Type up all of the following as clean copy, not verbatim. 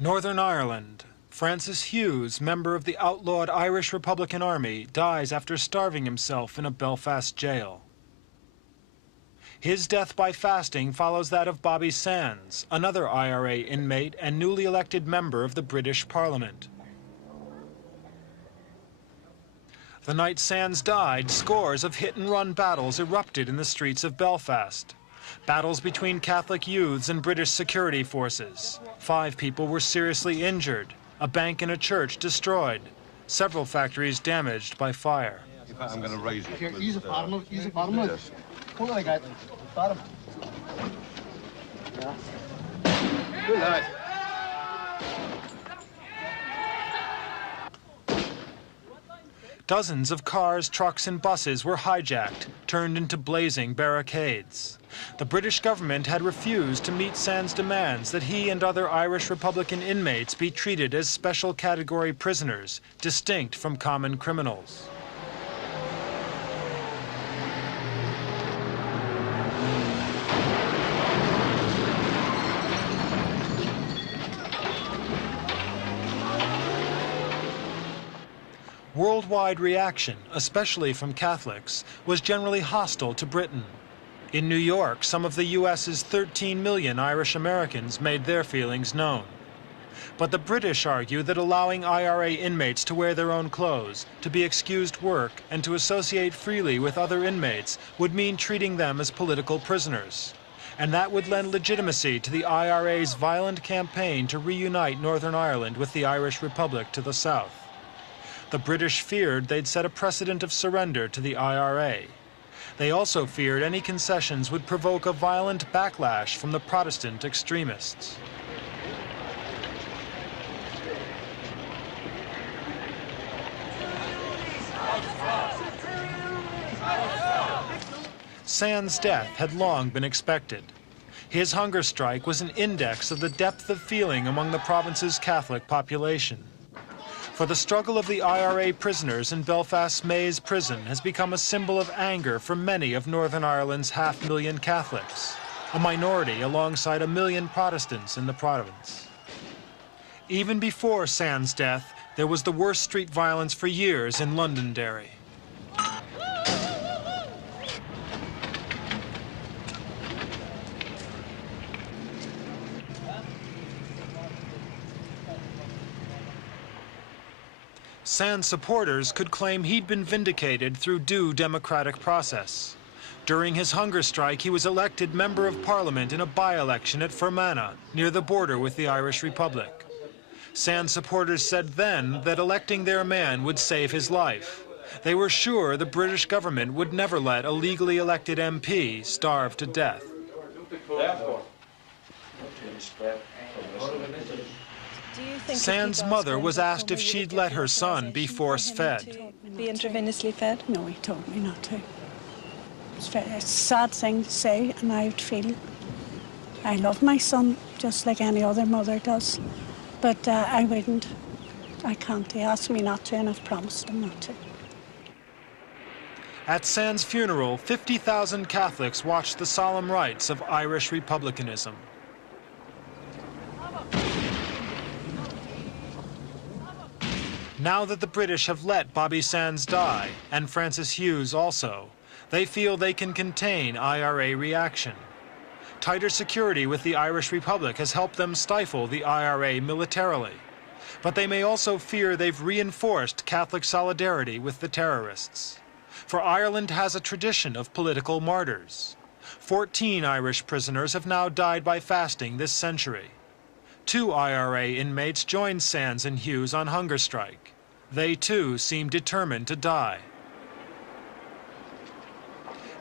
Northern Ireland. Francis Hughes, member of the outlawed Irish Republican Army, dies after starving himself in a Belfast jail. His death by fasting follows that of Bobby Sands, another IRA inmate and newly elected member of the British Parliament. The night Sands died, scores of hit-and-run battles erupted in the streets of Belfast. Battles between Catholic youths and British security forces. 5 people were seriously injured. A bank and a church destroyed. Several factories damaged by fire. I'm going to raise it. Here, use a bottom. Use a bottom. Hold on, guys. Bottom. Yeah. Good lad. Dozens of cars, trucks, and buses were hijacked, turned into blazing barricades. The British government had refused to meet Sands' demands that he and other Irish Republican inmates be treated as special category prisoners, distinct from common criminals. Worldwide reaction, especially from Catholics, was generally hostile to Britain. In New York, some of the U.S.'s 13 million Irish Americans made their feelings known. But the British argue that allowing IRA inmates to wear their own clothes, to be excused work, and to associate freely with other inmates would mean treating them as political prisoners. And that would lend legitimacy to the IRA's violent campaign to reunite Northern Ireland with the Irish Republic to the south. The British feared they'd set a precedent of surrender to the IRA. They also feared any concessions would provoke a violent backlash from the Protestant extremists. Sands' death had long been expected. His hunger strike was an index of the depth of feeling among the province's Catholic population. For the struggle of the IRA prisoners in Belfast's Maze prison has become a symbol of anger for many of Northern Ireland's 500,000 Catholics, a minority alongside 1 million Protestants in the province. Even before Sands' death, there was the worst street violence for years in Londonderry. Sands' supporters could claim he'd been vindicated through due democratic process. During his hunger strike, he was elected Member of Parliament in a by-election at Fermanagh, near the border with the Irish Republic. Sands' supporters said then that electing their man would save his life. They were sure the British government would never let a legally elected MP starve to death. Sands' mother was asked if she'd let her son be force-fed. Be intravenously fed? No, he told me not to. It's a sad thing to say, and I would feel I love my son just like any other mother does, but I wouldn't. I can't. He asked me not to, and I've promised him not to. At Sands' funeral, 50,000 Catholics watched the solemn rites of Irish republicanism. Now that the British have let Bobby Sands die, and Francis Hughes also, they feel they can contain IRA reaction. Tighter security with the Irish Republic has helped them stifle the IRA militarily. But they may also fear they've reinforced Catholic solidarity with the terrorists. For Ireland has a tradition of political martyrs. 14 Irish prisoners have now died by fasting this century. 2 IRA inmates joined Sands and Hughes on hunger strike. They, too, seem determined to die.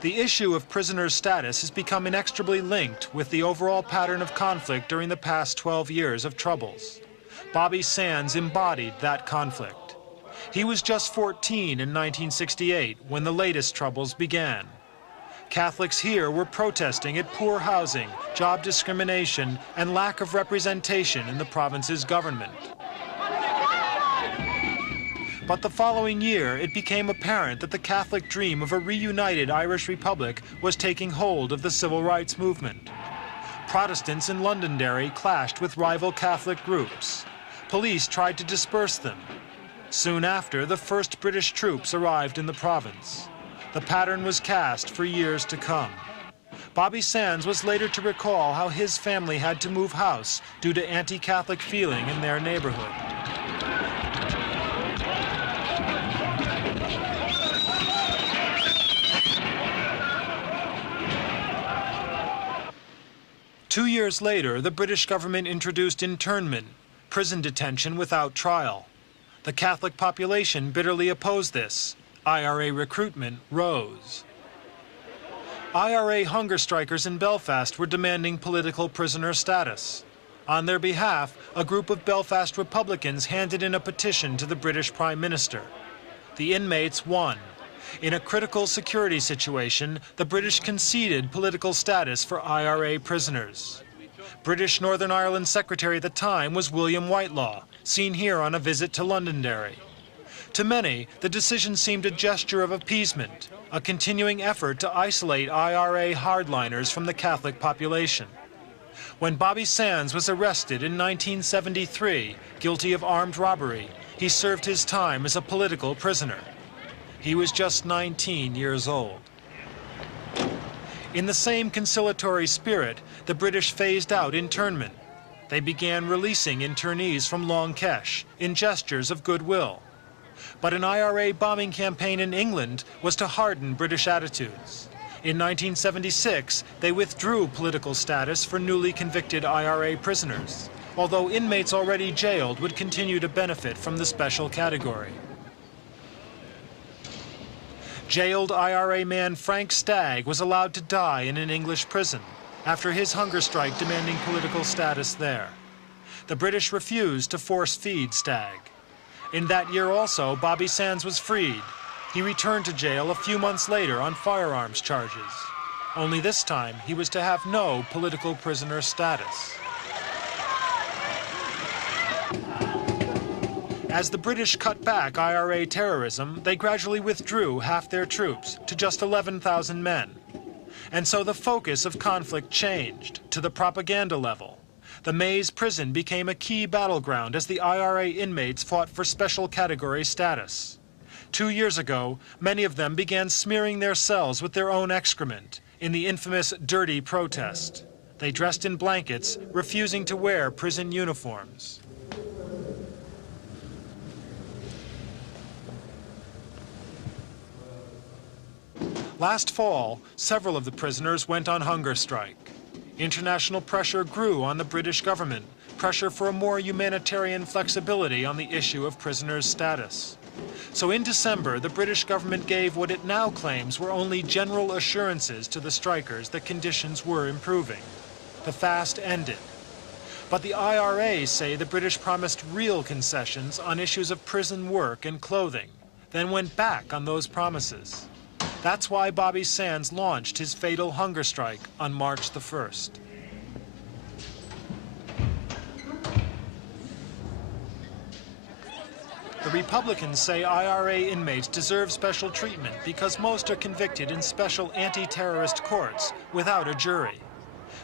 The issue of prisoners' status has become inextricably linked with the overall pattern of conflict during the past 12 years of troubles. Bobby Sands embodied that conflict. He was just 14 in 1968 when the latest troubles began. Catholics here were protesting at poor housing, job discrimination, and lack of representation in the province's government. But the following year, it became apparent that the Catholic dream of a reunited Irish Republic was taking hold of the civil rights movement. Protestants in Londonderry clashed with rival Catholic groups. Police tried to disperse them. Soon after, the first British troops arrived in the province. The pattern was cast for years to come. Bobby Sands was later to recall how his family had to move house due to anti-Catholic feeling in their neighborhood. Two years later, the British government introduced internment, prison detention without trial. The Catholic population bitterly opposed this. IRA recruitment rose. IRA hunger strikers in Belfast were demanding political prisoner status. On their behalf, a group of Belfast Republicans handed in a petition to the British Prime Minister. The inmates won. In a critical security situation, the British conceded political status for IRA prisoners. British Northern Ireland Secretary at the time was William Whitelaw, seen here on a visit to Londonderry. To many, the decision seemed a gesture of appeasement, a continuing effort to isolate IRA hardliners from the Catholic population. When Bobby Sands was arrested in 1973, guilty of armed robbery, he served his time as a political prisoner. He was just 19 years old. In the same conciliatory spirit, the British phased out internment. They began releasing internees from Long Kesh in gestures of goodwill. But an IRA bombing campaign in England was to harden British attitudes. In 1976, they withdrew political status for newly convicted IRA prisoners, although inmates already jailed would continue to benefit from the special category. Jailed IRA man Frank Stagg was allowed to die in an English prison after his hunger strike demanding political status there. The British refused to force feed Stagg. In that year also, Bobby Sands was freed. He returned to jail a few months later on firearms charges. Only this time, he was to have no political prisoner status. As the British cut back IRA terrorism, they gradually withdrew half their troops to just 11,000 men. And so the focus of conflict changed to the propaganda level. The Maze prison became a key battleground as the IRA inmates fought for special category status. 2 years ago, many of them began smearing their cells with their own excrement in the infamous dirty protest. They dressed in blankets, refusing to wear prison uniforms. Last fall, several of the prisoners went on hunger strike. International pressure grew on the British government, pressure for a more humanitarian flexibility on the issue of prisoners' status. So in December, the British government gave what it now claims were only general assurances to the strikers that conditions were improving. The fast ended. But the IRA say the British promised real concessions on issues of prison work and clothing, then went back on those promises. That's why Bobby Sands launched his fatal hunger strike on March the 1st. The Republicans say IRA inmates deserve special treatment because most are convicted in special anti-terrorist courts without a jury.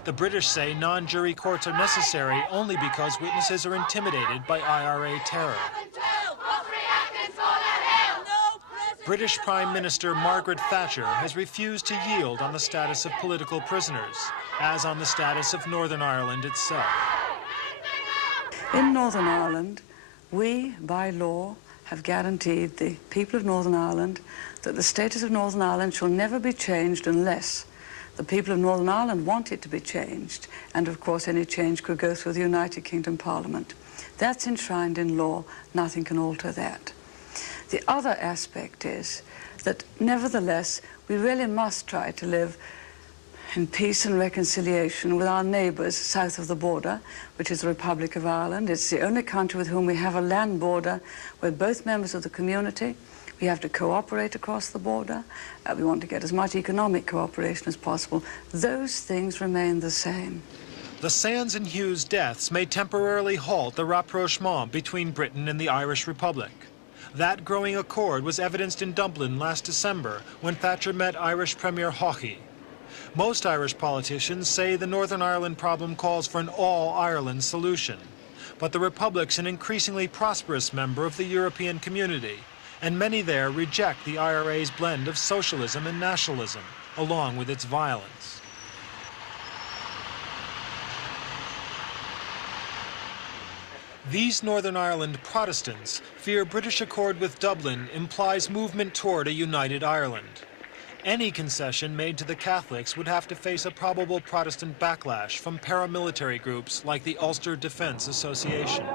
The British say non-jury courts are necessary only because witnesses are intimidated by IRA terror. British Prime Minister Margaret Thatcher has refused to yield on the status of political prisoners, as on the status of Northern Ireland itself. In Northern Ireland, we, by law, have guaranteed the people of Northern Ireland that the status of Northern Ireland shall never be changed unless the people of Northern Ireland want it to be changed. And of course, any change could go through the United Kingdom Parliament. That's enshrined in law. Nothing can alter that. The other aspect is that, nevertheless, we really must try to live in peace and reconciliation with our neighbours south of the border, which is the Republic of Ireland. It's the only country with whom we have a land border. We're both members of the community. We have to cooperate across the border. We want to get as much economic cooperation as possible. Those things remain the same. The Sands and Hughes deaths may temporarily halt the rapprochement between Britain and the Irish Republic. That growing accord was evidenced in Dublin last December when Thatcher met Irish Premier Haughey. Most Irish politicians say the Northern Ireland problem calls for an all-Ireland solution. But the Republic's an increasingly prosperous member of the European community, and many there reject the IRA's blend of socialism and nationalism, along with its violence. These Northern Ireland Protestants fear British accord with Dublin implies movement toward a united Ireland. Any concession made to the Catholics would have to face a probable Protestant backlash from paramilitary groups like the Ulster Defence Association.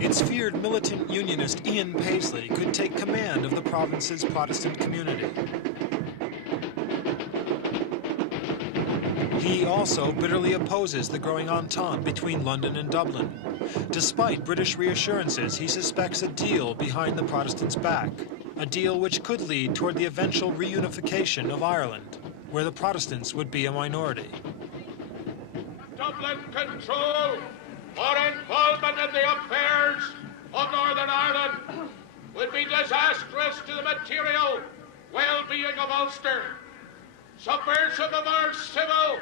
It's feared militant unionist Ian Paisley could take command of the province's Protestant community. He also bitterly opposes the growing entente between London and Dublin. Despite British reassurances, he suspects a deal behind the Protestants' back, a deal which could lead toward the eventual reunification of Ireland, where the Protestants would be a minority. Dublin control or involvement in the affairs of Northern Ireland would be disastrous to the material well-being of Ulster, subversive of our civil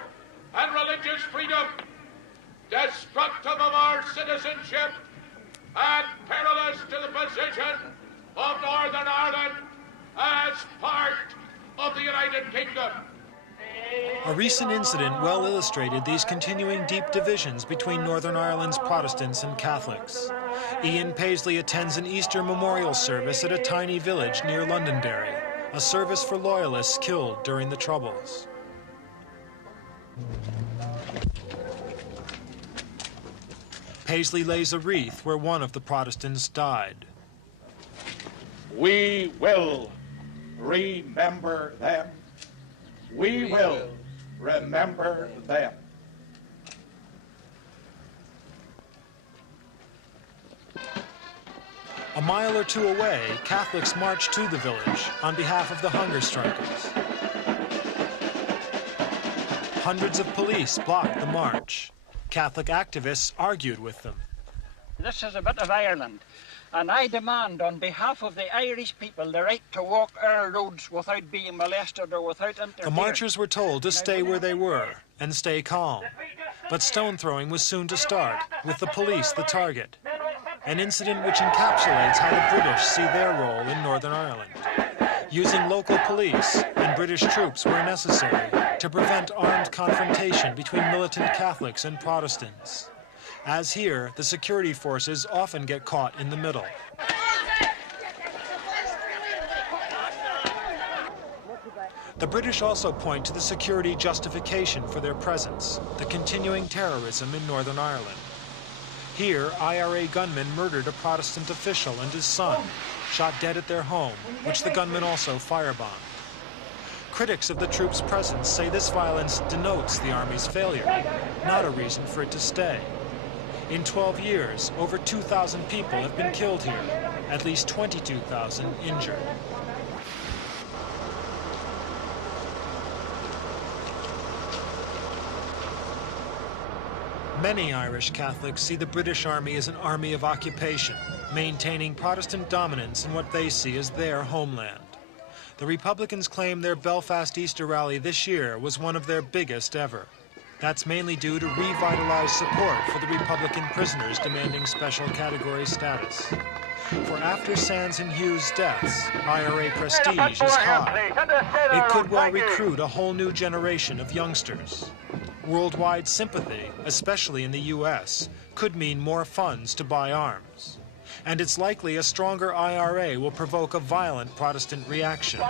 and religious freedom, destructive of our citizenship, and perilous to the position of Northern Ireland as part of the United Kingdom. A recent incident well illustrated these continuing deep divisions between Northern Ireland's Protestants and Catholics. Ian Paisley attends an Easter memorial service at a tiny village near Londonderry, a service for loyalists killed during the Troubles. Paisley lays a wreath where one of the Protestants died. We will remember them. We will remember them. A mile or two away, Catholics marched to the village on behalf of the hunger strikers. Hundreds of police blocked the march. Catholic activists argued with them. This is a bit of Ireland, and I demand on behalf of the Irish people the right to walk our roads without being molested or without interference. The marchers were told to stay where they were and stay calm. But stone throwing was soon to start, with the police the target. An incident which encapsulates how the British see their role in Northern Ireland. Using local police and British troops where necessary to prevent armed confrontation between militant Catholics and Protestants. As here, the security forces often get caught in the middle. The British also point to the security justification for their presence, the continuing terrorism in Northern Ireland. Here, IRA gunmen murdered a Protestant official and his son, shot dead at their home, which the gunmen also firebombed. Critics of the troops' presence say this violence denotes the army's failure, not a reason for it to stay. In 12 years, over 2,000 people have been killed here, at least 22,000 injured. Many Irish Catholics see the British Army as an army of occupation, maintaining Protestant dominance in what they see as their homeland. The Republicans claim their Belfast Easter rally this year was one of their biggest ever. That's mainly due to revitalized support for the Republican prisoners demanding special category status. For after Sands and Hughes' deaths, IRA prestige is high. It could well recruit a whole new generation of youngsters. Worldwide sympathy, especially in the U.S., could mean more funds to buy arms. And it's likely a stronger IRA will provoke a violent Protestant reaction.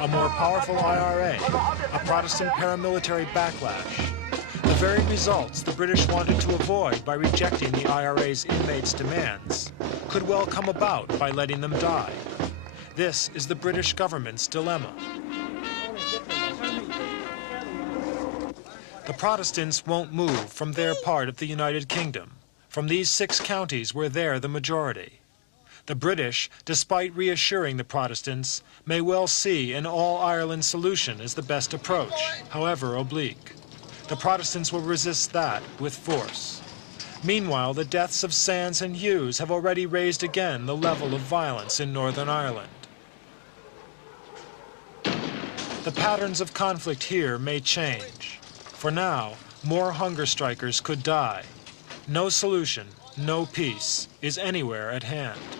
A more powerful IRA, a Protestant paramilitary backlash. The very results the British wanted to avoid by rejecting the IRA's inmates' demands could well come about by letting them die. This is the British government's dilemma. The Protestants won't move from their part of the United Kingdom, from these 6 counties where they're the majority. The British, despite reassuring the Protestants, may well see an all-Ireland solution as the best approach, however oblique. The Protestants will resist that with force. Meanwhile, the deaths of Sands and Hughes have already raised again the level of violence in Northern Ireland. The patterns of conflict here may change. For now, more hunger strikers could die. No solution, no peace is anywhere at hand.